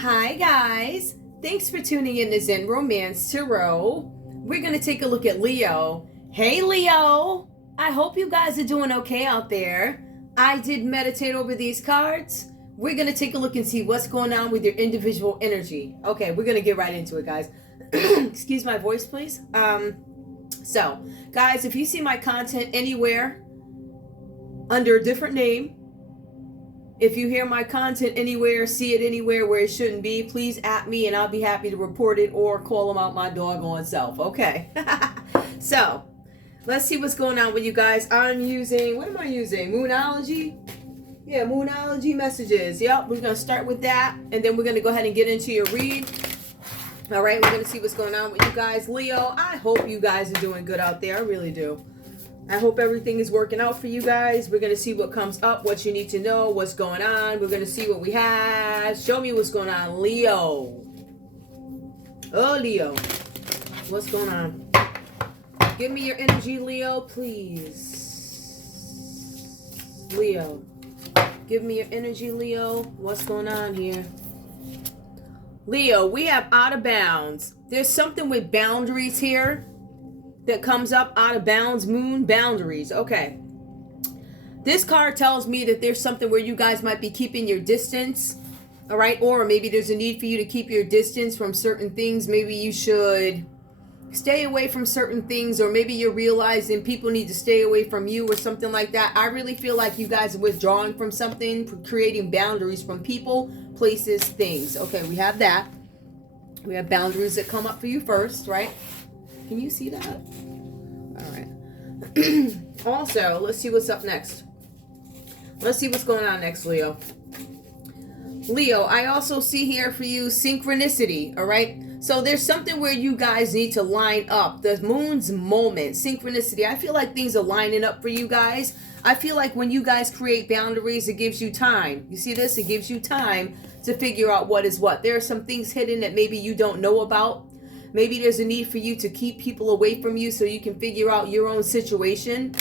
Hi guys, thanks for tuning in to Zen Romance Tarot. We're going to take a look at Leo. Hey Leo, I hope you guys are doing okay out there. I did meditate over these cards. We're going to take a look and see what's going on with your individual energy. Okay, we're going to get right into it, guys. Excuse my voice, please. So, guys, if you see my content anywhere under a different name, if you hear my content anywhere, see it anywhere where it shouldn't be, please at me and I'll be happy to report it or call them out my doggone self. Okay. So, let's see what's going on with you guys. I'm using, what am I using? Moonology? Yeah, Moonology messages. Yep, we're going to start with that. And then we're going to go ahead and get into your read. All right, we're going to see what's going on with you guys. Leo, I hope you guys are doing good out there. I really do. I hope everything is working out for you guys. We're going to see what comes up, what you need to know, what's going on. We're going to see what we have. Show me what's going on, Leo. Oh, Leo. What's going on? Give me your energy, Leo, please. Leo. Give me your energy, Leo. What's going on here? Leo, we have out of bounds. There's something with boundaries here that comes up. Out of bounds, moon, boundaries. Okay. This card tells me that there's something where you guys might be keeping your distance. All right. Or maybe there's a need for you to keep your distance from certain things. Maybe you should stay away from certain things, or maybe you're realizing people need to stay away from you or something like that. I really feel like you guys are withdrawing from something, creating boundaries from people, places, things. Okay, we have that. We have boundaries that come up for you first, right? Can you see that? All right. Also, let's see what's up next. Let's see what's going on next, Leo. Leo, I also see here for you synchronicity, all right? So there's something where you guys need to line up. The moon's moment, synchronicity. I feel like things are lining up for you guys. I feel like when you guys create boundaries, it gives you time. You see this? It gives you time to figure out what is what. There are some things hidden that maybe you don't know about. Maybe there's a need for you to keep people away from you so you can figure out your own situation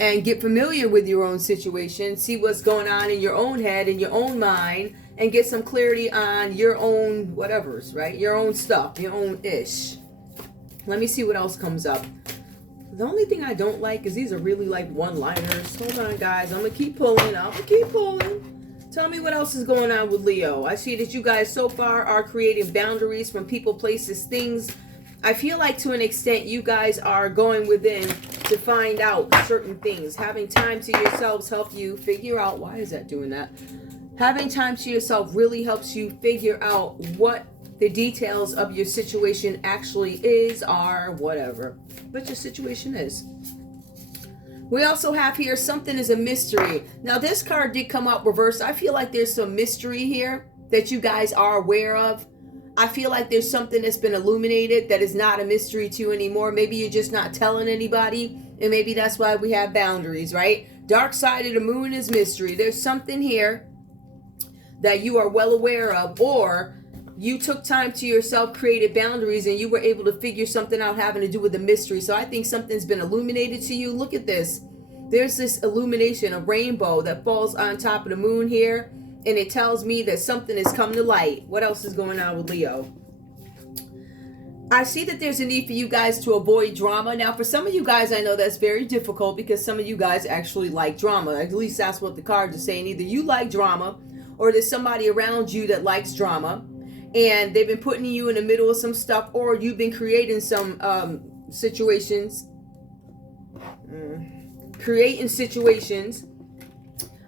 and get familiar with your own situation. See what's going on in your own head, in your own mind, and get some clarity on your own whatevers, right? Your own stuff, your own ish. Let me see what else comes up. The only thing I don't like is these are really like one-liners. Hold on, guys. I'm going to keep pulling. I'm going to keep pulling. Tell me what else is going on with Leo. I see that you guys so far are creating boundaries from people, places, things. I feel like to an extent you guys are going within to find out certain things. Having time to yourselves help you figure out, why is that doing that? Having time to yourself really helps you figure out what the details of your situation actually is, are, whatever. What your situation is. We also have here, something is a mystery. Now, this card did come out reversed. I feel like there's some mystery here that you guys are aware of. I feel like there's something that's been illuminated that is not a mystery to you anymore. Maybe you're just not telling anybody, and maybe that's why we have boundaries, right? Dark side of the moon is mystery. There's something here that you are well aware of, or you took time to yourself, created boundaries, and you were able to figure something out having to do with the mystery. So I think something's been illuminated to you. Look at this. There's this illumination, a rainbow that falls on top of the moon here, and it tells me that something has come to light. What else is going on with Leo? I see that there's a need for you guys to avoid drama. Now, for some of you guys, I know that's very difficult because some of you guys actually like drama. At least that's what the cards are saying. Either you like drama, or there's somebody around you that likes drama, and they've been putting you in the middle of some stuff, or you've been creating some situations.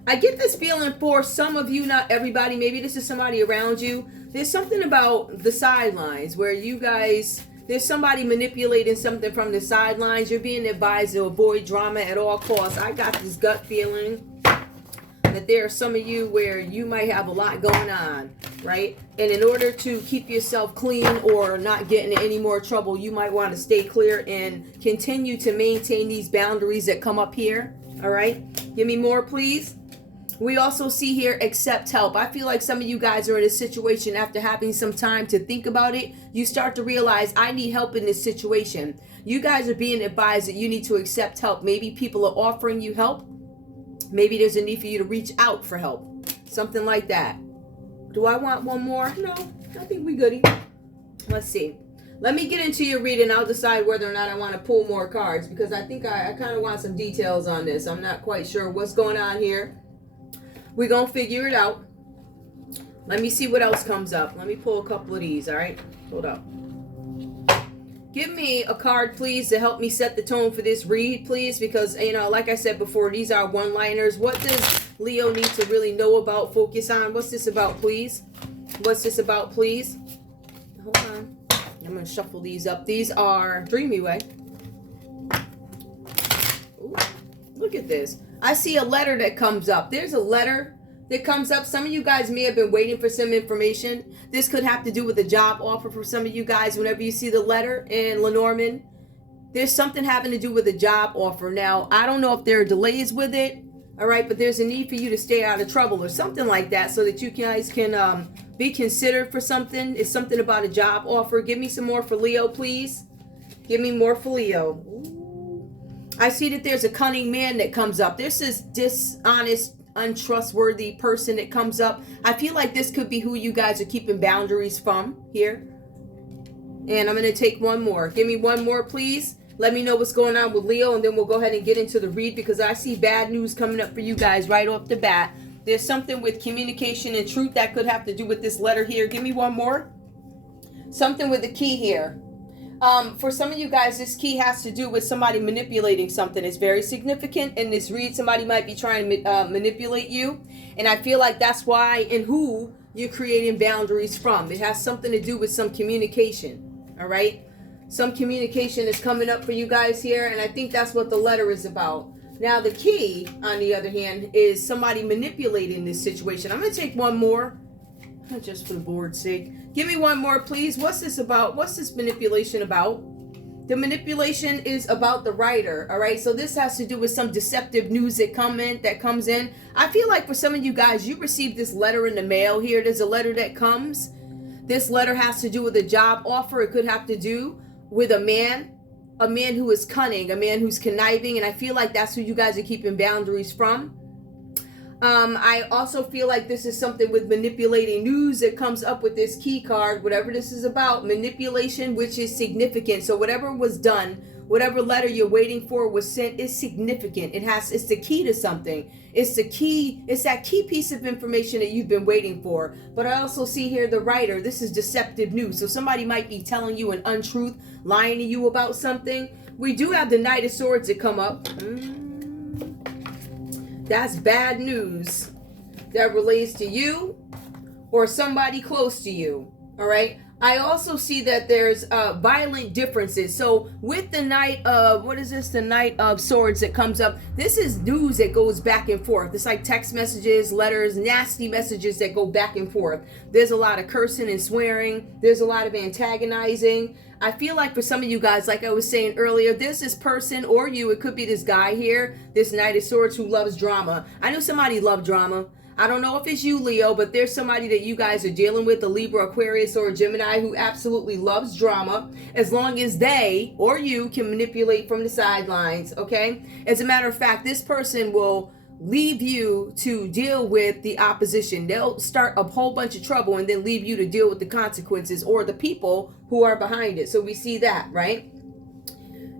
I get this feeling for some of you, not everybody. Maybe this is somebody around you. There's something about the sidelines where you guys, there's somebody manipulating something from the sidelines. You're being advised to avoid drama at all costs. I got this gut feeling that there are some of you where you might have a lot going on, right? And in order to keep yourself clean or not get into any more trouble, you might want to stay clear and continue to maintain these boundaries that come up here. All right, give me more, please. We also see here, accept help. I feel like some of you guys are in a situation after having some time to think about it. You start to realize, I need help in this situation. You guys are being advised that you need to accept help. Maybe people are offering you help. Maybe there's a need for you to reach out for help. Something like that. Do I want one more? No, I think we goody. Let's see. Let me get into your reading. I'll decide whether or not I want to pull more cards, because I think I kind of want some details on this. I'm not quite sure what's going on here. We're going to figure it out. Let me see what else comes up. Let me pull a couple of these, all right? Hold up. Give me a card, please, to help me set the tone for this read, please, because, you know, like I said before, these are one-liners. What does Leo need to really know about, focus on? What's this about, please? What's this about, please? Hold on. I'm going to shuffle these up. These are Dreamy Way. Ooh, look at this. I see a letter that comes up. There's a letter that comes up. Some of you guys may have been waiting for some information. This could have to do with a job offer for some of you guys. Whenever you see the letter in Lenormand, there's something having to do with a job offer. Now, I don't know if there are delays with it, all right, but there's a need for you to stay out of trouble or something like that, so that you guys can be considered for something. It's something about a job offer. Give me some more for Leo, please. Give me more for Leo. Ooh. I see that there's a cunning man that comes up. There's this dishonest, untrustworthy person that comes up. I feel like this could be who you guys are keeping boundaries from here. And I'm going to take one more. Give me one more, please. Let me know what's going on with Leo, and then we'll go ahead and get into the read, because I see bad news coming up for you guys right off the bat. There's something with communication and truth that could have to do with this letter here. Give me one more. Something with the key here. For some of you guys, this key has to do with somebody manipulating something. It's very significant in this read. Somebody might be trying to manipulate you. And I feel like that's why and who you're creating boundaries from. It has something to do with some communication. All right? Some communication is coming up for you guys here. And I think that's what the letter is about. Now, the key, on the other hand, is somebody manipulating this situation. I'm going to take one more, just for the board's sake. Give me one more, please. What's this about? What's this manipulation about? The manipulation is about the writer, all right? So this has to do with some deceptive news that comes in. I feel like for some of you guys, you received this letter in the mail here. There's a letter that comes. This letter has to do with a job offer. It could have to do with a man who is cunning, a man who's conniving, and I feel like that's who you guys are keeping boundaries from. I also feel like this is something with manipulating news that comes up with this key card, whatever this is about, manipulation, which is significant. So whatever was done, whatever letter you're waiting for was sent, is significant. It's the key to something. It's that key piece of information that you've been waiting for. But I also see here the writer. This is deceptive news. So somebody might be telling you an untruth, lying to you about something. We do have the Knight of Swords that come up. That's bad news that relates to you or somebody close to you. All right. I also see that there's violent differences. So with the Knight of, what is this? The Knight of Swords that comes up. This is news that goes back and forth. It's like text messages, letters, nasty messages that go back and forth. There's a lot of cursing and swearing. There's a lot of antagonizing. I feel like for some of you guys, like I was saying earlier, there's this person or you, it could be this guy here, this Knight of Swords who loves drama. I know somebody loved drama. I don't know if it's you, Leo, but there's somebody that you guys are dealing with, a Libra, Aquarius, or a Gemini, who absolutely loves drama, as long as they or you can manipulate from the sidelines, okay? As a matter of fact, this person will leave you to deal with the opposition. They'll start a whole bunch of trouble and then leave you to deal with the consequences or the people who are behind it. So we see that, right?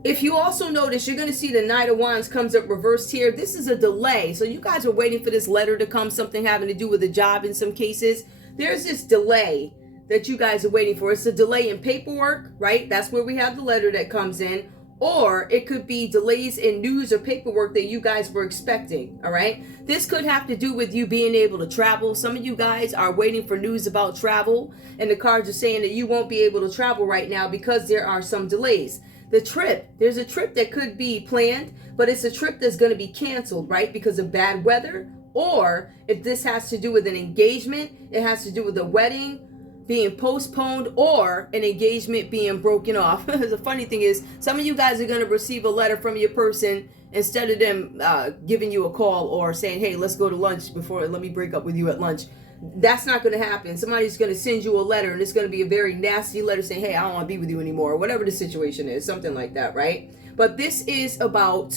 If you also notice, you're going to see the Knight of Wands comes up reversed here. This is a delay. So you guys are waiting for this letter to come, something having to do with a job in some cases. There's this delay that you guys are waiting for. It's a delay in paperwork, right? That's where we have the letter that comes in. Or it could be delays in news or paperwork that you guys were expecting, all right? This could have to do with you being able to travel. Some of you guys are waiting for news about travel, and the cards are saying that you won't be able to travel right now because there are some delays. The trip, there's a trip that could be planned, but it's a trip that's going to be canceled, right? Because of bad weather. Or if this has to do with an engagement, it has to do with a wedding being postponed or an engagement being broken off. The funny thing is, some of you guys are going to receive a letter from your person instead of them giving you a call or saying, hey, let's go to lunch before, let me break up with you at lunch. That's not going to happen. Somebody's going to send you a letter, and it's going to be a very nasty letter saying, hey, I don't want to be with you anymore, whatever the situation is, something like that, right? But this is about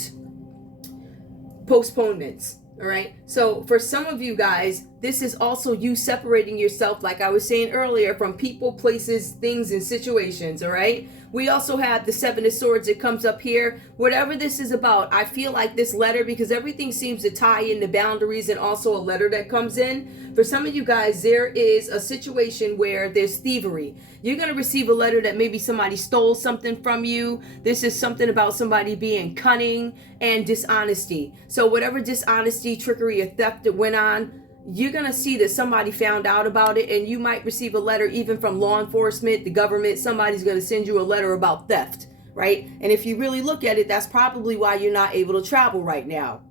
postponements, all right? So for some of you guys, this is also you separating yourself, like I was saying earlier, from people, places, things, and situations, all right? We also have the Seven of Swords that comes up here. Whatever this is about, I feel like this letter, because everything seems to tie into boundaries and also a letter that comes in. For some of you guys, there is a situation where there's thievery. You're going to receive a letter that maybe somebody stole something from you. This is something about somebody being cunning and dishonesty. So whatever dishonesty, trickery, or theft that went on, you're going to see that somebody found out about it, and you might receive a letter even from law enforcement, the government. Somebody's going to send you a letter about theft, right? And if you really look at it, that's probably why you're not able to travel right now.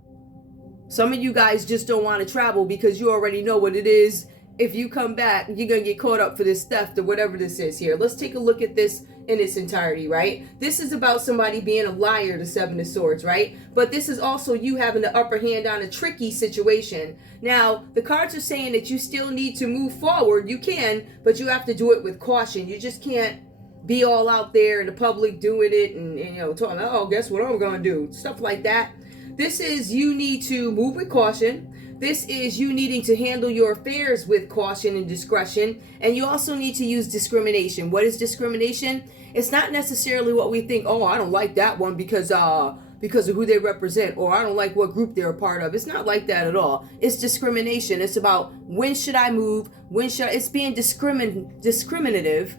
Some of you guys just don't want to travel because you already know what it is. If you come back, you're going to get caught up for this theft or whatever this is here. Let's take a look at this in its entirety, right? This is about somebody being a liar, the Seven of Swords, right? But this is also you having the upper hand on a tricky situation. Now, the cards are saying that you still need to move forward. You can, but you have to do it with caution. You just can't be all out there in the public doing it and you know, talking, oh, guess what I'm going to do? Stuff like that. This is you need to move with caution. This is you needing to handle your affairs with caution and discretion. And you also need to use discrimination. What is discrimination? It's not necessarily what we think, oh, I don't like that one because of who they represent, or I don't like what group they're a part of. It's not like that at all. It's discrimination. It's about when should I move? When should I? It's being discriminative.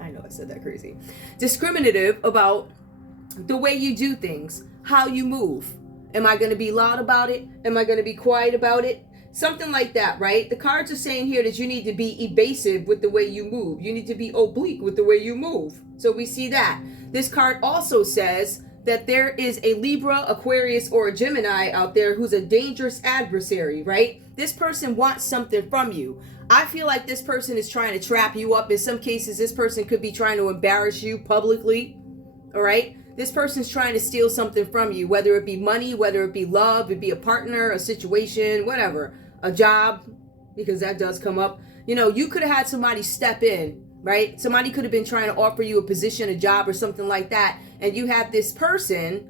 I know I said that crazy. Discriminative about the way you do things, how you move. Am I going to be loud about it? Am I going to be quiet about it? Something like that, right? The cards are saying here that you need to be evasive with the way you move. You need to be oblique with the way you move. So we see that. This card also says that there is a Libra, Aquarius, or a Gemini out there who's a dangerous adversary, right? This person wants something from you. I feel like this person is trying to trap you up. In some cases, this person could be trying to embarrass you publicly, all right? This person's trying to steal something from you, whether it be money, whether it be love, it be a partner, a situation, whatever, a job, because that does come up. You know, you could have had somebody step in, right? Somebody could have been trying to offer you a position, a job, or something like that. And you have this person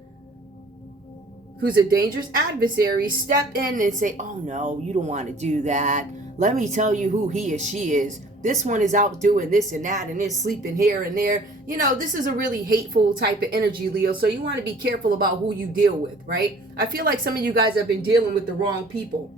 who's a dangerous adversary step in and say, oh no, you don't want to do that. Let me tell you who he or she is. This one is out doing this and that and is sleeping here and there. You know, this is a really hateful type of energy, Leo. So you want to be careful about who you deal with, right? I feel like some of you guys have been dealing with the wrong people.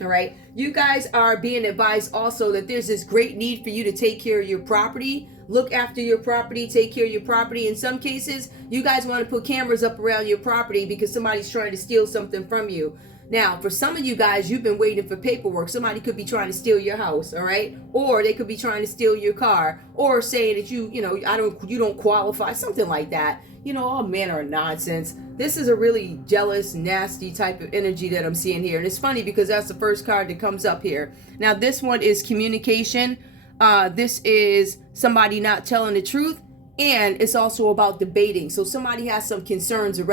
All right. You guys are being advised also that there's this great need for you to take care of your property, look after your property, take care of your property. In some cases, you guys want to put cameras up around your property because somebody's trying to steal something from you. Now, for some of you guys, you've been waiting for paperwork. Somebody could be trying to steal your house, all right? Or they could be trying to steal your car, or saying that you don't qualify, something like that. You know, all manner of nonsense. This is a really jealous, nasty type of energy that I'm seeing here. And it's funny because that's the first card that comes up here. Now, this one is communication. This is somebody not telling the truth. And it's also about debating. So somebody has some concerns or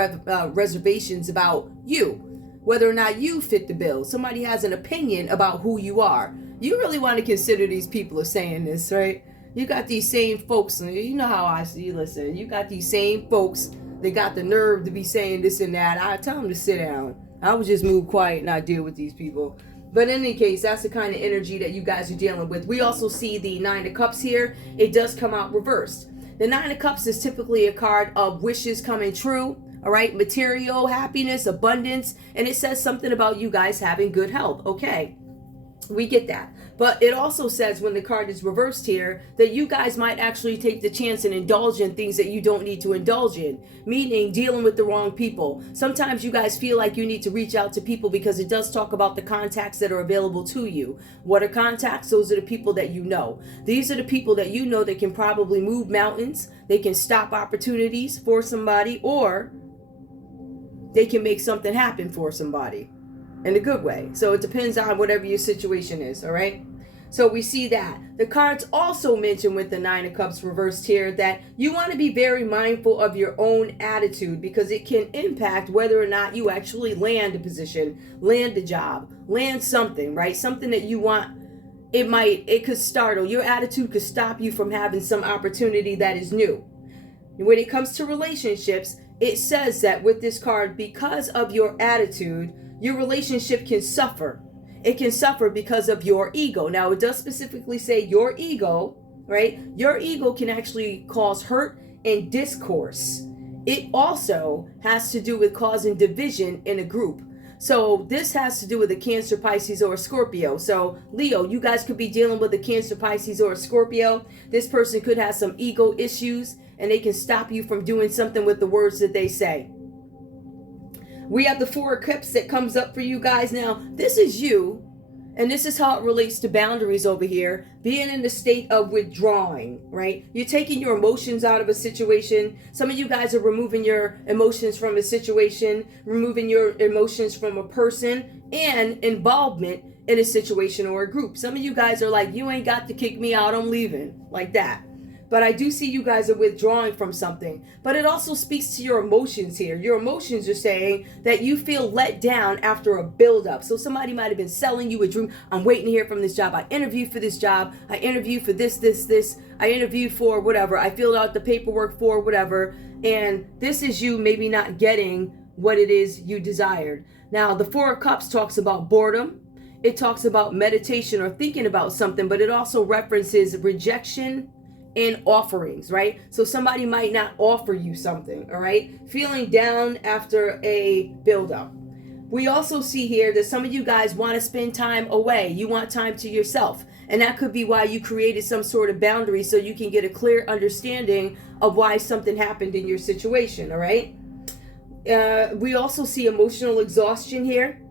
reservations about you, whether or not you fit the bill. Somebody has an opinion about who you are. You really want to consider these people as saying this, right? You got these same folks, and you know how I see, listen, you got these same folks that got the nerve to be saying this and that. I tell them to sit down. I would just move quiet and not deal with these people. But in any case, that's the kind of energy that you guys are dealing with. We also see the Nine of Cups here. It does come out reversed. The Nine of Cups is typically a card of wishes coming true. All right, material, happiness, abundance, and it says something about you guys having good health. Okay, we get that. But it also says when the card is reversed here that you guys might actually take the chance and indulge in things that you don't need to indulge in, meaning dealing with the wrong people. Sometimes you guys feel like you need to reach out to people because it does talk about the contacts that are available to you. What are contacts? Those are the people that you know. These are the people that you know that can probably move mountains. They can stop opportunities for somebody, or they can make something happen for somebody in a good way. So it depends on whatever your situation is, all right? So we see that. The cards also mention with the Nine of Cups reversed here that you want to be very mindful of your own attitude because it can impact whether or not you actually land a position, land a job, land something, right? Something that you want. It could startle. Your attitude could stop you from having some opportunity that is new. When it comes to relationships, it says that with this card, because of your attitude, your relationship can suffer. It can suffer because of your ego. Now, it does specifically say your ego, right? Your ego can actually cause hurt and discourse. It also has to do with causing division in a group. So this has to do with a Cancer, Pisces, or a Scorpio. So Leo, you guys could be dealing with a Cancer, Pisces, or a Scorpio. This person could have some ego issues, and they can stop you from doing something with the words that they say. We have the Four of Cups that comes up for you guys. Now, this is you, and this is how it relates to boundaries over here. Being in the state of withdrawing, right? You're taking your emotions out of a situation. Some of you guys are removing your emotions from a situation, removing your emotions from a person, and involvement in a situation or a group. Some of you guys are like, you ain't got to kick me out, I'm leaving, like that. But I do see you guys are withdrawing from something. But it also speaks to your emotions here. Your emotions are saying that you feel let down after a buildup. So somebody might have been selling you a dream. I'm waiting to hear from this job. I interviewed for this job. I interviewed for this. I interviewed for whatever. I filled out the paperwork for whatever. And this is you maybe not getting what it is you desired. Now, the Four of Cups talks about boredom. It talks about meditation or thinking about something. But it also references rejection and offerings, right? So somebody might not offer you something, all right? Feeling down after a buildup. We also see here that some of you guys want to spend time away. You want time to yourself. And that could be why you created some sort of boundary so you can get a clear understanding of why something happened in your situation, all right? We also see emotional exhaustion here.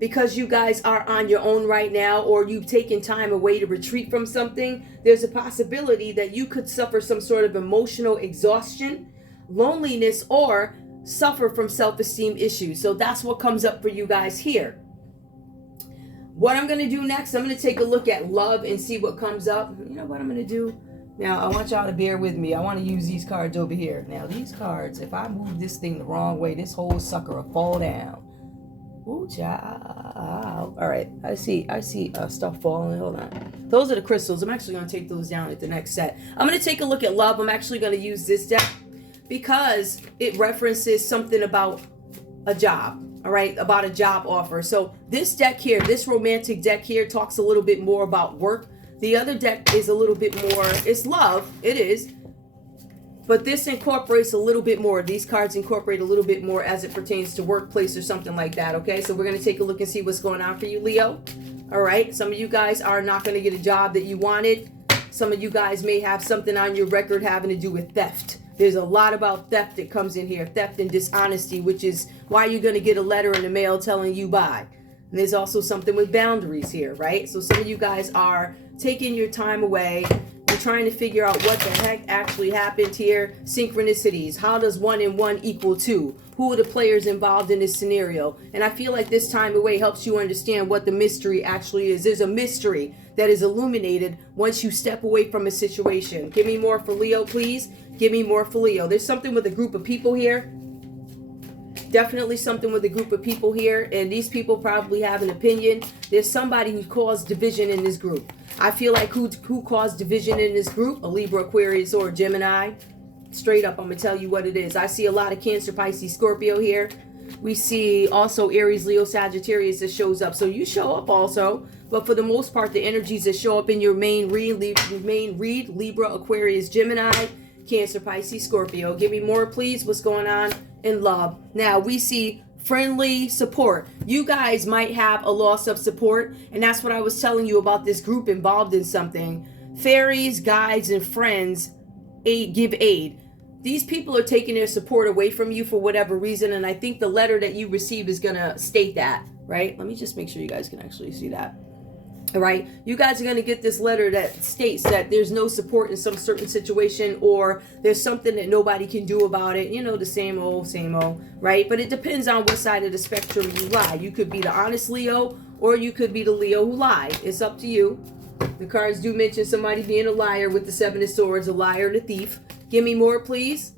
Because you guys are on your own right now, or you've taken time away to retreat from something, there's a possibility that you could suffer some sort of emotional exhaustion, loneliness, or suffer from self-esteem issues. So that's what comes up for you guys here. What I'm going to do next, I'm going to take a look at love and see what comes up. You know what I'm going to do? Now, I want y'all to bear with me. I want to use these cards over here. Now, these cards, if I move this thing the wrong way, this whole sucker will fall down. Ooh, child. All right, I see stuff falling. Hold on. Those are the crystals. I'm actually going to take those down at the next set. I'm going to take a look at love. I'm actually going to use this deck because it references something about a job. All right, about a job offer. So this deck here, this romantic deck here, talks a little bit more about work. The other deck is a little bit more, it's love. It is. But this incorporates a little bit more. These cards incorporate a little bit more as it pertains to workplace or something like that, okay? So we're going to take a look and see what's going on for you, Leo. All right? Some of you guys are not going to get a job that you wanted. Some of you guys may have something on your record having to do with theft. There's a lot about theft that comes in here. Theft and dishonesty, which is why you're going to get a letter in the mail telling you bye. And there's also something with boundaries here, right? So some of you guys are taking your time away. We're trying to figure out what the heck actually happened here. Synchronicities. How does 1 and 1 equal 2? Who are the players involved in this scenario? And I feel like this time away helps you understand what the mystery actually is. There's a mystery that is illuminated once you step away from a situation. Give me more for Leo, please. Give me more for Leo. There's something with a group of people here. Definitely something with a group of people here. And these people probably have an opinion. There's somebody who caused division in this group. I feel like who caused division in this group? A Libra, Aquarius, or a Gemini. Straight up, I'm going to tell you what it is. I see a lot of Cancer, Pisces, Scorpio here. We see also Aries, Leo, Sagittarius that shows up. So you show up also. But for the most part, the energies that show up in your main read, Libra, Aquarius, Gemini, Cancer, Pisces, Scorpio. Give me more, please. What's going on in love? Now, we see friendly support. You guys might have a loss of support, and that's what I was telling you about this group involved in something. Fairies, guides, and friends give aid. These people are taking their support away from you for whatever reason, and I think the letter that you receive is going to state that, right? Let me just make sure you guys can actually see that. All right, you guys are going to get this letter that states that there's no support in some certain situation, or there's something that nobody can do about it. You know, the same old, right? But it depends on what side of the spectrum you lie. You could be the honest Leo, or you could be the Leo who lied. It's up to you. The cards do mention somebody being a liar with the 7 of Swords, a liar and a thief. Give me more, please.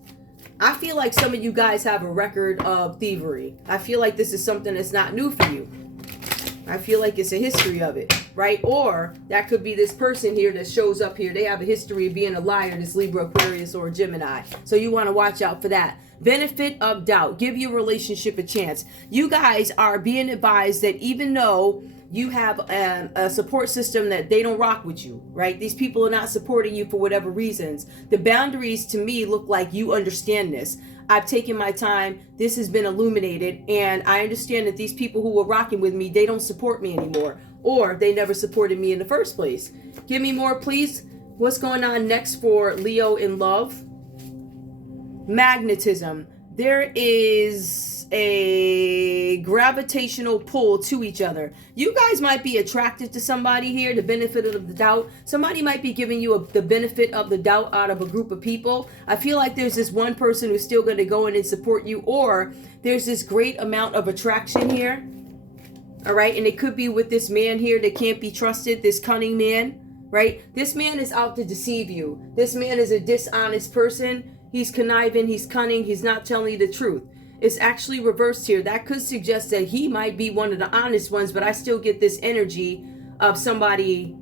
I feel like some of you guys have a record of thievery. I feel like this is something that's not new for you. I feel like it's a history of it, right? Or that could be this person here that shows up here. They have a history of being a liar, this Libra, Aquarius, or Gemini. So you want to watch out for that. Benefit of doubt. Give your relationship a chance. You guys are being advised that even though you have a support system that they don't rock with you, right? These people are not supporting you for whatever reasons. The boundaries to me look like you understand this. I've taken my time. This has been illuminated. And I understand that these people who were rocking with me, they don't support me anymore. Or they never supported me in the first place. Give me more, please. What's going on next for Leo in love? Magnetism. There is a gravitational pull to each other. You guys might be attracted to somebody here, the benefit of the doubt. Somebody might be giving you the benefit of the doubt out of a group of people. I feel like there's this one person who's still going to go in and support you, or there's this great amount of attraction here. All right, and it could be with this man here that can't be trusted, this cunning man, right? This man is out to deceive you. This man is a dishonest person. He's conniving, he's cunning, he's not telling you the truth. It's actually reversed here. That could suggest that he might be one of the honest ones, but I still get this energy of somebody,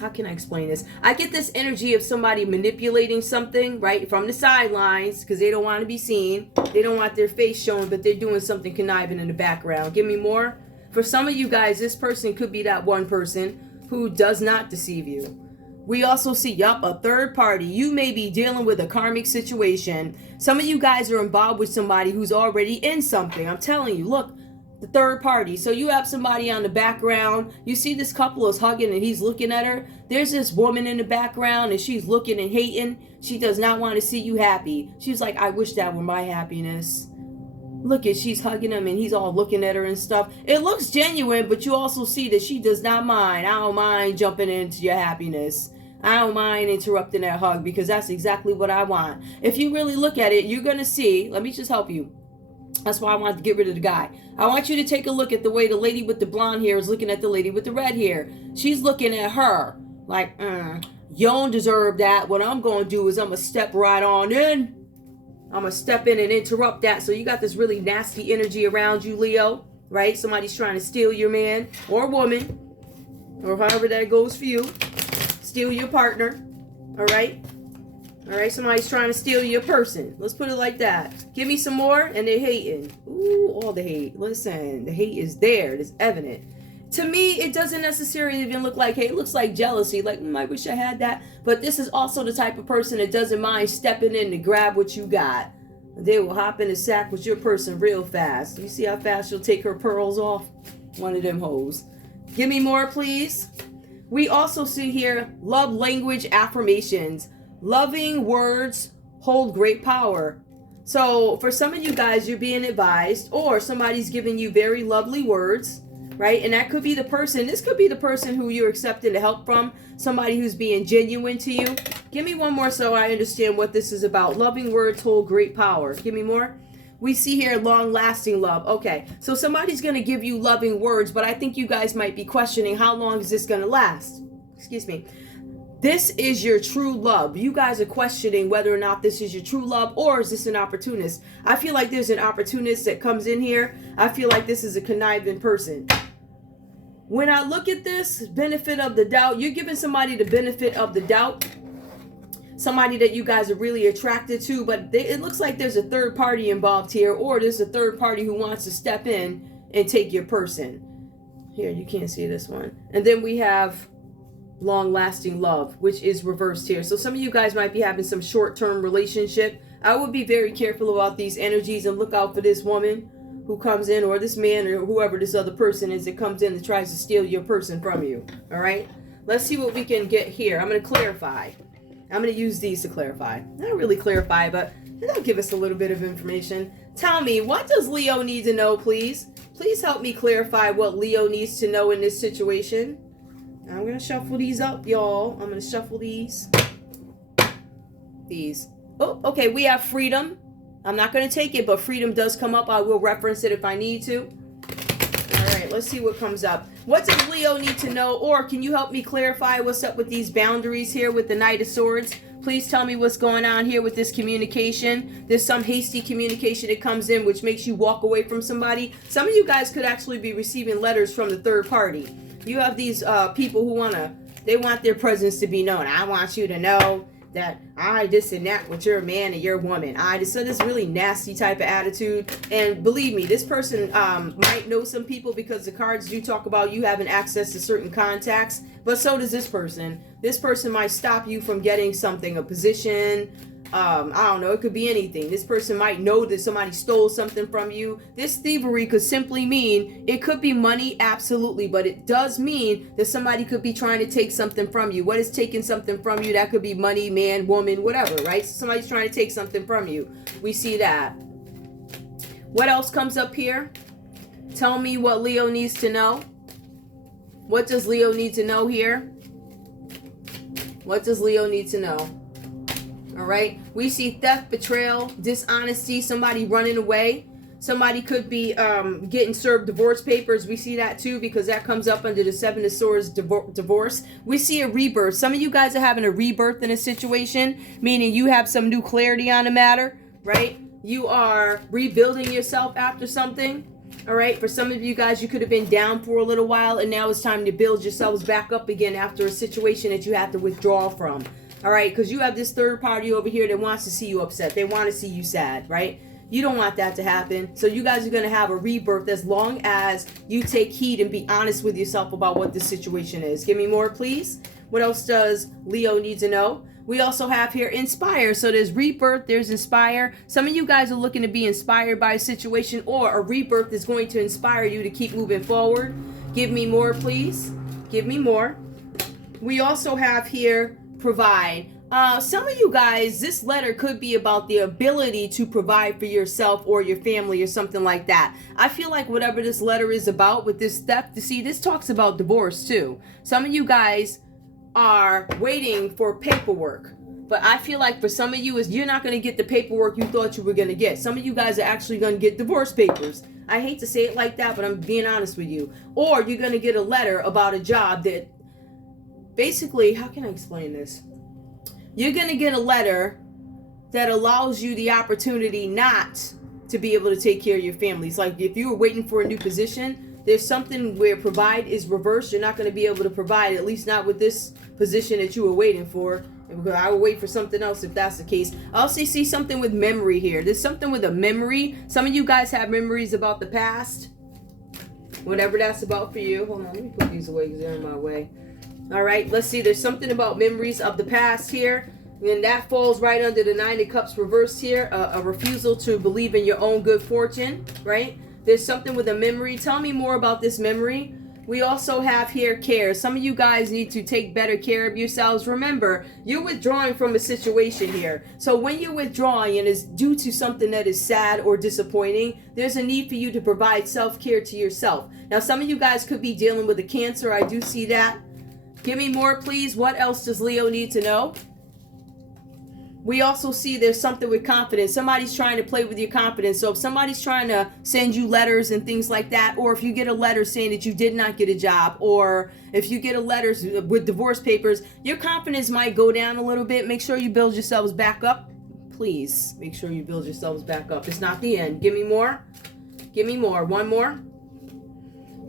how can I explain this? I get this energy of somebody manipulating something, right, from the sidelines, because they don't want to be seen. They don't want their face shown, but they're doing something conniving in the background. Give me more. For some of you guys, this person could be that one person who does not deceive you. We also see, a third party. You may be dealing with a karmic situation. Some of you guys are involved with somebody who's already in something. I'm telling you, look, the third party. So you have somebody on the background. You see this couple is hugging and he's looking at her. There's this woman in the background and she's looking and hating. She does not want to see you happy. She's like, I wish that were my happiness. Look at, she's hugging him and he's all looking at her and stuff. It looks genuine, but you also see that she does not mind. I don't mind jumping into your happiness. I don't mind interrupting that hug because that's exactly what I want. If you really look at it, you're going to see, let me just help you. That's why I wanted to get rid of the guy. I want you to take a look at the way the lady with the blonde hair is looking at the lady with the red hair. She's looking at her like, you don't deserve that. What I'm going to do is I'm going to step right on in. I'm going to step in and interrupt that. So you got this really nasty energy around you, Leo, right? Somebody's trying to steal your man or woman, or however that goes for you. Steal your partner, all right? All right, somebody's trying to steal your person. Let's put it like that. Give me some more, and they're hating. Ooh, all the hate. Listen, the hate is there. It's evident. To me, it doesn't necessarily even look like hate. It looks like jealousy. Like, I wish I had that. But this is also the type of person that doesn't mind stepping in to grab what you got. They will hop in the sack with your person real fast. You see how fast she'll take her pearls off? One of them hoes. Give me more, please. We also see here love language affirmations. Loving words hold great power. So for some of you guys, you're being advised, or somebody's giving you very lovely words, right? And that could be the person. This could be the person who you're accepting the help from. Somebody who's being genuine to you. Give me one more so I understand what this is about. Loving words hold great power. Give me more. We see here long-lasting love. Okay, so somebody's going to give you loving words, but I think you guys might be questioning how long is this going to last? Excuse me. This is your true love. You guys are questioning whether or not this is your true love, or is this an opportunist? I feel like there's an opportunist that comes in here. I feel like this is a conniving person. When I look at this, benefit of the doubt, you're giving somebody the benefit of the doubt. Somebody that you guys are really attracted to, but it looks like there's a third party involved here, or there's a third party who wants to step in and take your person. Here, you can't see this one. And then we have long-lasting love, which is reversed here. So some of you guys might be having some short-term relationship. I would be very careful about these energies and look out for this woman who comes in, or this man, or whoever this other person is that comes in and tries to steal your person from you. All right? Let's see what we can get here. I'm going to clarify. I'm going to use these to clarify. Not really clarify, but they'll give us a little bit of information. Tell me, what does Leo need to know, please? Please help me clarify what Leo needs to know in this situation. I'm going to shuffle these up, y'all. I'm going to shuffle these. These. Oh, okay, we have freedom. I'm not going to take it, but freedom does come up. I will reference it if I need to. All right, let's see what comes up. What does Leo need to know? Or can you help me clarify what's up with these boundaries here with the Knight of Swords? Please tell me what's going on here with this communication. There's some hasty communication that comes in which makes you walk away from somebody. Some of you guys could actually be receiving letters from the third party. You have these people who they want their presence to be known. I want you to know that I this and that with your man and your woman. So this really nasty type of attitude. And believe me, this person might know some people, because the cards do talk about you having access to certain contacts, but so does this person. This person might stop you from getting something, a position. I don't know, it could be anything. This person might know that somebody stole something from you. This thievery could simply mean, it could be money, absolutely, but it does mean that somebody could be trying to take something from you. What is taking something from you? That could be money, man, woman, whatever, right? So somebody's trying to take something from you. We see that. What else comes up here? Tell me what Leo needs to know. What does Leo need to know here? What does Leo need to know? All right, we see theft, betrayal, dishonesty, somebody running away. Somebody could be getting served divorce papers. We see that too, because that comes up under the Seven of Swords, divorce. We see a rebirth. Some of you guys are having a rebirth in a situation, meaning you have some new clarity on the matter, right? You are rebuilding yourself after something. All right, for some of you guys, you could have been down for a little while, and now it's time to build yourselves back up again after a situation that you had to withdraw from. All right, because you have this third party over here that wants to see you upset. They want to see you sad, right? You don't want that to happen. So you guys are going to have a rebirth as long as you take heed and be honest with yourself about what the situation is. Give me more, please. What else does Leo need to know? We also have here inspire. So there's rebirth, there's inspire. Some of you guys are looking to be inspired by a situation, or a rebirth is going to inspire you to keep moving forward. Give me more, please. Give me more. We also have here provide. Some of you guys, this letter could be about the ability to provide for yourself or your family or something like that. I feel like whatever this letter is about with this theft, you see, this talks about divorce too. Some of you guys are waiting for paperwork, but I feel like for some of you, you're not going to get the paperwork you thought you were going to get. Some of you guys are actually going to get divorce papers. I hate to say it like that, but I'm being honest with you. Or you're going to get a letter about a job that basically, how can I explain this? You're going to get a letter that allows you the opportunity not to be able to take care of your families. Like if you were waiting for a new position, there's something where provide is reversed. You're not going to be able to provide, at least not with this position that you were waiting for. I would wait for something else if that's the case. I also see something with memory here. There's something with a memory. Some of you guys have memories about the past. Whatever that's about for you. Hold on, let me put these away because they're in my way. All right, let's see. There's something about memories of the past here. And that falls right under the Nine of Cups reversed here. A refusal to believe in your own good fortune, right? There's something with a memory. Tell me more about this memory. We also have here care. Some of you guys need to take better care of yourselves. Remember, you're withdrawing from a situation here. So when you're withdrawing and it's due to something that is sad or disappointing, there's a need for you to provide self-care to yourself. Now, some of you guys could be dealing with a cancer. I do see that. Give me more, please. What else does Leo need to know? We also see there's something with confidence. Somebody's trying to play with your confidence. So if somebody's trying to send you letters and things like that, or if you get a letter saying that you did not get a job, or if you get a letter with divorce papers, your confidence might go down a little bit. Make sure you build yourselves back up. Please make sure you build yourselves back up. It's not the end. Give me more. Give me more. One more.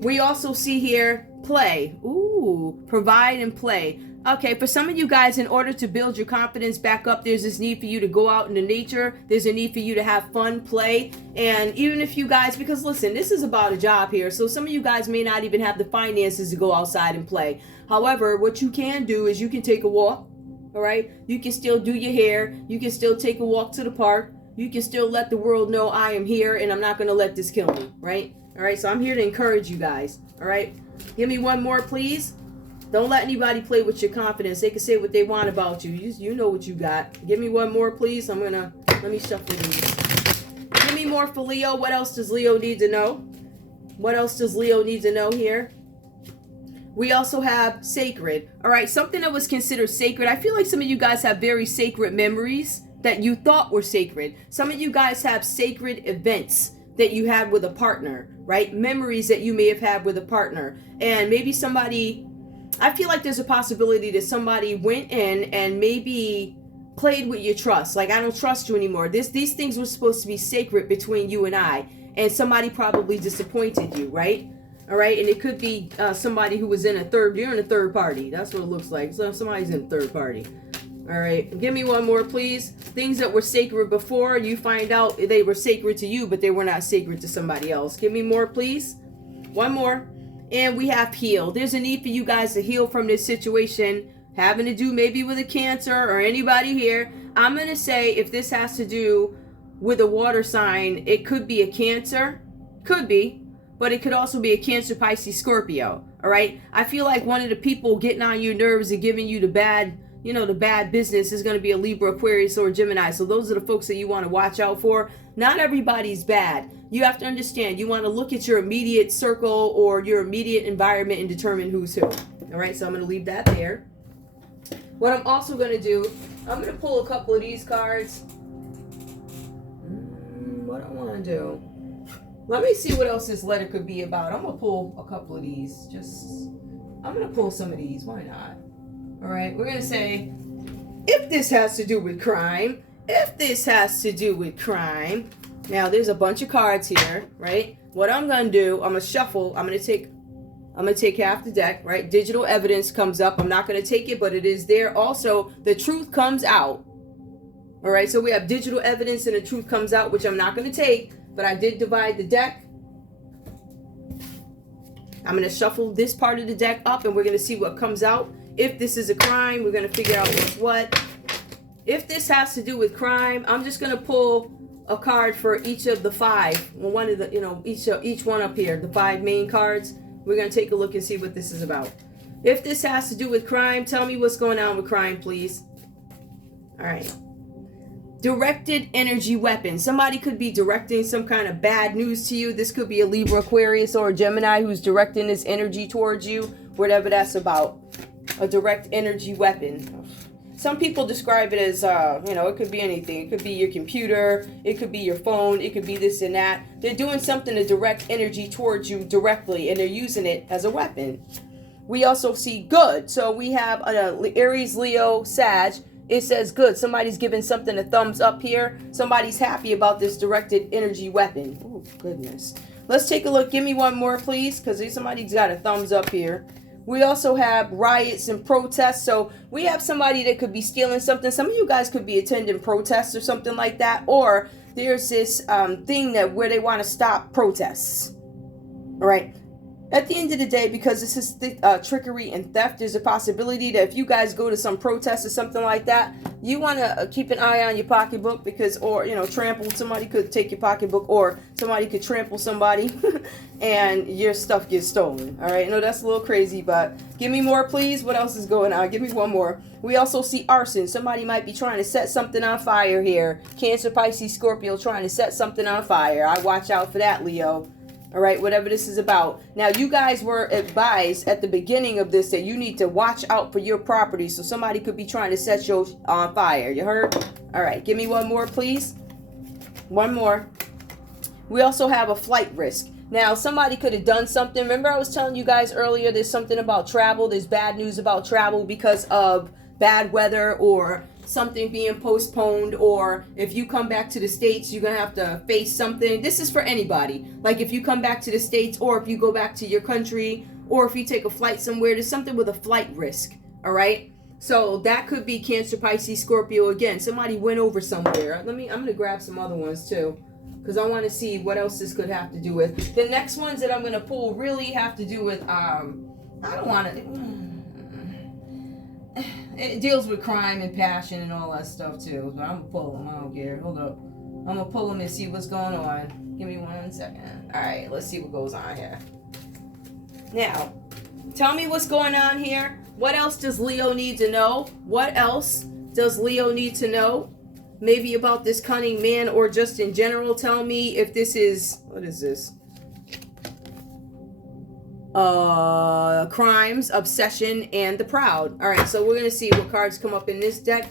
We also see here play. Ooh, provide and play. Okay, for some of you guys, in order to build your confidence back up, there's this need for you to go out into nature. There's a need for you to have fun, play. And even if you guys, because listen, this is about a job here. So some of you guys may not even have the finances to go outside and play. However, what you can do is you can take a walk. All right. You can still do your hair. You can still take a walk to the park. You can still let the world know I am here and I'm not going to let this kill me. Right. All right. So I'm here to encourage you guys. All right. Give me one more, please. Don't let anybody play with your confidence. They can say what they want about you. You know what you got. Give me one more, please. Let me shuffle these. Give me more for Leo. What else does Leo need to know? What else does Leo need to know here? We also have sacred. All right, something that was considered sacred. I feel like some of you guys have very sacred memories that you thought were sacred. Some of you guys have sacred events that you had with a partner, right? Memories that you may have had with a partner. And maybe somebody... I feel like there's a possibility that somebody went in and maybe played with your trust. Like, I don't trust you anymore. These things were supposed to be sacred between you and I. And somebody probably disappointed you, right? All right, and it could be somebody who was in a third. You're in a third party. That's what it looks like. So somebody's in a third party. All right, give me one more, please. Things that were sacred before, you find out they were sacred to you, but they were not sacred to somebody else. Give me more, please. One more. And we have heal. There's a need for you guys to heal from this situation, having to do maybe with a Cancer or anybody here. I'm going to say if this has to do with a water sign, it could be a Cancer. Could be. But it could also be a Cancer, Pisces, Scorpio. All right? I feel like one of the people getting on your nerves and giving you the bad business is going to be a Libra, Aquarius, or Gemini. So those are the folks that you want to watch out for. Not everybody's bad. You have to understand, you want to look at your immediate circle or your immediate environment and determine who's who. All right, so I'm going to leave that there. What I'm also going to do, I'm going to pull a couple of these cards. What I want to do. Let me see what else this letter could be about. I'm going to pull a couple of these. I'm going to pull some of these. Why not? All right, we're going to say, if this has to do with crime, if this has to do with crime. Now, there's a bunch of cards here, right? What I'm going to do, I'm going to shuffle. I'm going to take half the deck, right? Digital evidence comes up. I'm not going to take it, but it is there. Also, the truth comes out. All right, so we have digital evidence and the truth comes out, which I'm not going to take, but I did divide the deck. I'm going to shuffle this part of the deck up, and we're going to see what comes out. If this is a crime, we're going to figure out what's what. If this has to do with crime, I'm just going to pull a card for each of the five. Well, one of the, each one up here, the 5 main cards. We're going to take a look and see what this is about. If this has to do with crime, tell me what's going on with crime, please. All right. Directed energy weapon. Somebody could be directing some kind of bad news to you. This could be a Libra, Aquarius, or a Gemini who's directing this energy towards you, whatever that's about. A direct energy weapon. Some people describe it as, it could be anything. It could be your computer. It could be your phone. It could be this and that. They're doing something to direct energy towards you directly, and they're using it as a weapon. We also see good. So we have Aries, Leo, Sag. It says good. Somebody's giving something a thumbs up here. Somebody's happy about this directed energy weapon. Oh, goodness. Let's take a look. Give me one more, please, because somebody's got a thumbs up here. We also have riots and protests. So we have somebody that could be stealing something. Some of you guys could be attending protests or something like that. Or there's this thing where they want to stop protests. All right. At the end of the day, because this is trickery and theft, there's a possibility that if you guys go to some protest or something like that, you want to keep an eye on your pocketbook trample. Somebody could take your pocketbook, or somebody could trample somebody and your stuff gets stolen. All right. I know that's a little crazy, but give me more, please. What else is going on? Give me one more. We also see arson. Somebody might be trying to set something on fire here. Cancer, Pisces, Scorpio trying to set something on fire. I watch out for that, Leo. All right, whatever this is about. Now, you guys were advised at the beginning of this that you need to watch out for your property. So somebody could be trying to set you on fire. You heard? All right, give me one more, please. One more. We also have a flight risk. Now, somebody could have done something. Remember I was telling you guys earlier there's something about travel. There's bad news about travel because of bad weather or something being postponed, or if you come back to the States, you're gonna have to face something. This is for anybody. Like if you come back to the States, or if you go back to your country, or if you take a flight somewhere, there's something with a flight risk. All right, so that could be Cancer, Pisces, Scorpio. Again, somebody went over somewhere. I'm gonna grab some other ones too, because I want to see what else this could have to do with. The next ones that I'm gonna pull really have to do with I don't want to. It deals with crime and passion and all that stuff too. But I'm gonna pull them. I don't care. Hold up. I'm gonna pull them and see what's going on. Give me 1 second. All right. Let's see what goes on here. Now, tell me what's going on here. What else does Leo need to know? What else does Leo need to know? Maybe about this cunning man, or just in general. Tell me if this is, what is this? Crimes, obsession, and the proud. All right, so we're gonna see what cards come up in this deck.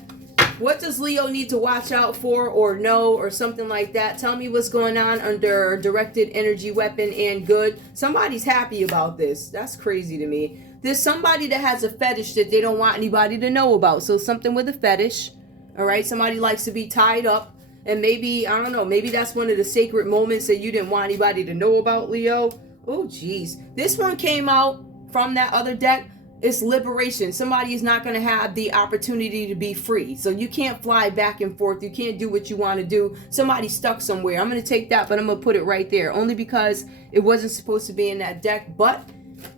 What does Leo need to watch out for, or know, or something like that? Tell me what's going on under directed energy weapon and good. Somebody's happy about this. That's crazy to me. There's somebody that has a fetish that they don't want anybody to know about. So something with a fetish. All right, somebody likes to be tied up, and maybe, I don't know, maybe that's one of the sacred moments that you didn't want anybody to know about, Leo. Oh, geez. This one came out from that other deck. It's liberation. Somebody is not going to have the opportunity to be free. So you can't fly back and forth. You can't do what you want to do. Somebody's stuck somewhere. I'm going to take that, but I'm going to put it right there. Only because it wasn't supposed to be in that deck, but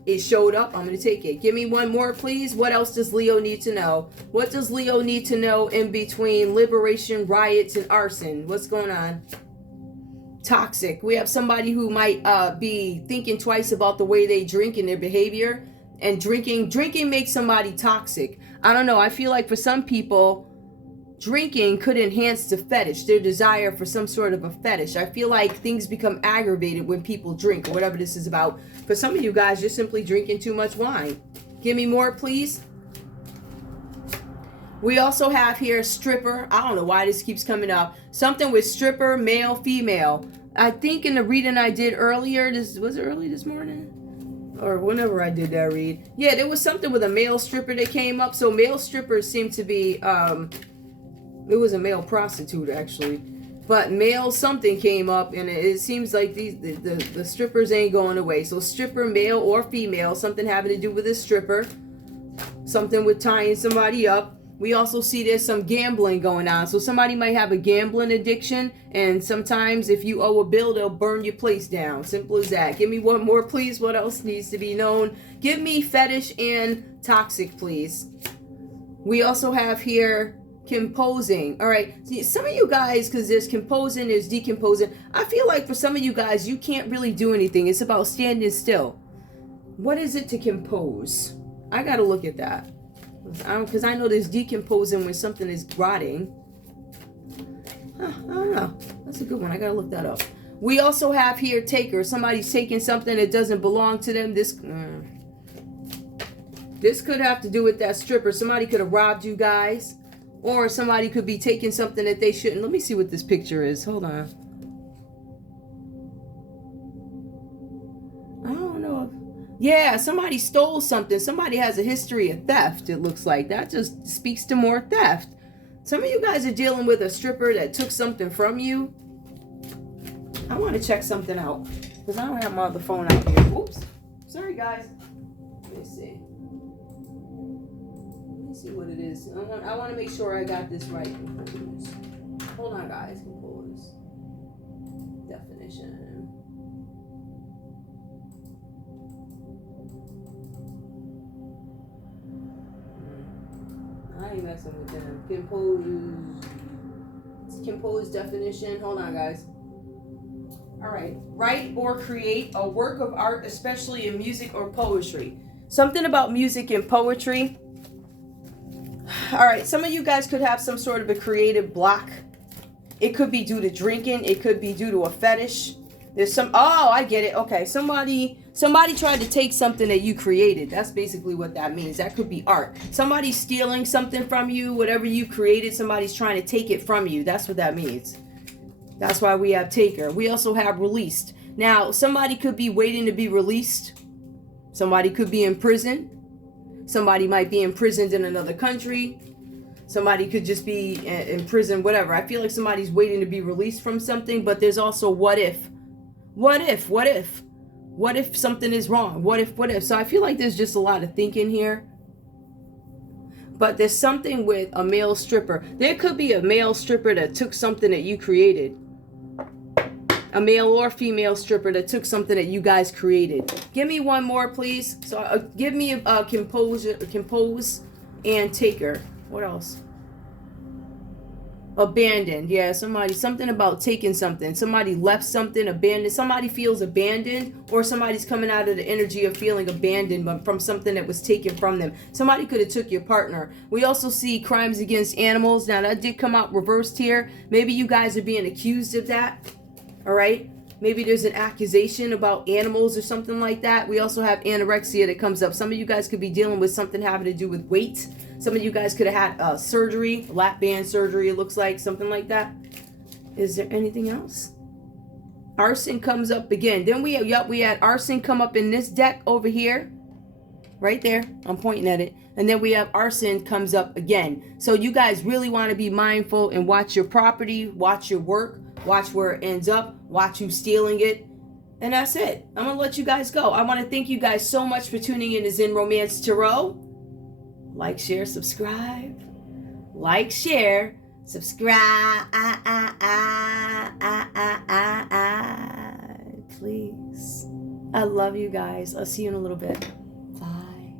it showed up. I'm going to take it. Give me one more, please. What else does Leo need to know? What does Leo need to know in between liberation, riots, and arson? What's going on? Toxic. We have somebody who might be thinking twice about the way they drink and their behavior. And drinking makes somebody toxic. I don't know. I feel like for some people, drinking could enhance the fetish, their desire for some sort of a fetish. I feel like things become aggravated when people drink or whatever this is about. For some of you guys, you're simply drinking too much wine. Give me more, please. We also have here stripper. I don't know why this keeps coming up. Something with stripper, male, female. I think in the reading I did earlier, was it early this morning? Or whenever I did that read. Yeah, there was something with a male stripper that came up. So male strippers seem to be, it was a male prostitute actually. But male something came up, and it seems like the strippers ain't going away. So stripper, male or female, something having to do with a stripper. Something with tying somebody up. We also see there's some gambling going on. So somebody might have a gambling addiction, and sometimes if you owe a bill, they'll burn your place down. Simple as that. Give me one more, please. What else needs to be known? Give me fetish and toxic, please. We also have here composing. All right. See, some of you guys, because there's composing, there's decomposing. I feel like for some of you guys, you can't really do anything. It's about standing still. What is it to compose? I got to look at that. Because I know there's decomposing when something is rotting. I don't know. That's a good one. I gotta look that up. We also have here taker. Somebody's taking something that doesn't belong to them. This could have to do with that stripper. Somebody could have robbed you guys. Or somebody could be taking something that they shouldn't. Let me see what this picture is. Hold on. I don't know. Yeah, somebody stole something. Somebody has a history of theft, it looks like. That just speaks to more theft. Some of you guys are dealing with a stripper that took something from you. I want to check something out, because I don't have my other phone out here. Oops. Sorry, guys. Let me see. Let me see what it is. I want to make sure I got this right. Hold on, guys. Compose. Definition. I ain't messing with them. Compose definition. Hold on, guys. All right. Write or create a work of art, especially in music or poetry. Something about music and poetry. All right. Some of you guys could have some sort of a creative block. It could be due to drinking. It could be due to a fetish. There's some, oh, I get it. Okay, somebody tried to take something that you created. That's basically what that means. That could be art. Somebody's stealing something from you. Whatever you created, somebody's trying to take it from you. That's what that means. That's why we have taker. We also have released. Now, somebody could be waiting to be released. Somebody could be in prison. Somebody might be imprisoned in another country. Somebody could just be in prison, whatever. I feel like somebody's waiting to be released from something, but there's also what if. What if? What if? What if something is wrong? What if? What if? So I feel like there's just a lot of thinking here. But there's something with a male stripper. There could be a male stripper that took something that you created. A male or female stripper that took something that you guys created. Give me one more, please. So give me a compose and taker. What else? Abandoned. Yeah, something about taking something. Somebody left something, abandoned. Somebody feels abandoned, or somebody's coming out of the energy of feeling abandoned but from something that was taken from them. Somebody could have took your partner. We also see crimes against animals. Now that did come out reversed here. Maybe you guys are being accused of that. All right. Maybe there's an accusation about animals or something like that. We also have anorexia that comes up. Some of you guys could be dealing with something having to do with weight. Some of you guys could have had surgery, lap band surgery, it looks like, something like that. Is there anything else? Arson comes up again. Then we had arson come up in this deck over here. Right there. I'm pointing at it. And then we have arson comes up again. So you guys really want to be mindful and watch your property, watch your work, watch where it ends up, watch who's stealing it. And that's it. I'm going to let you guys go. I want to thank you guys so much for tuning in to Zen Romance Tarot. Like, share, subscribe. Like, share, subscribe. Please. I love you guys. I'll see you in a little bit.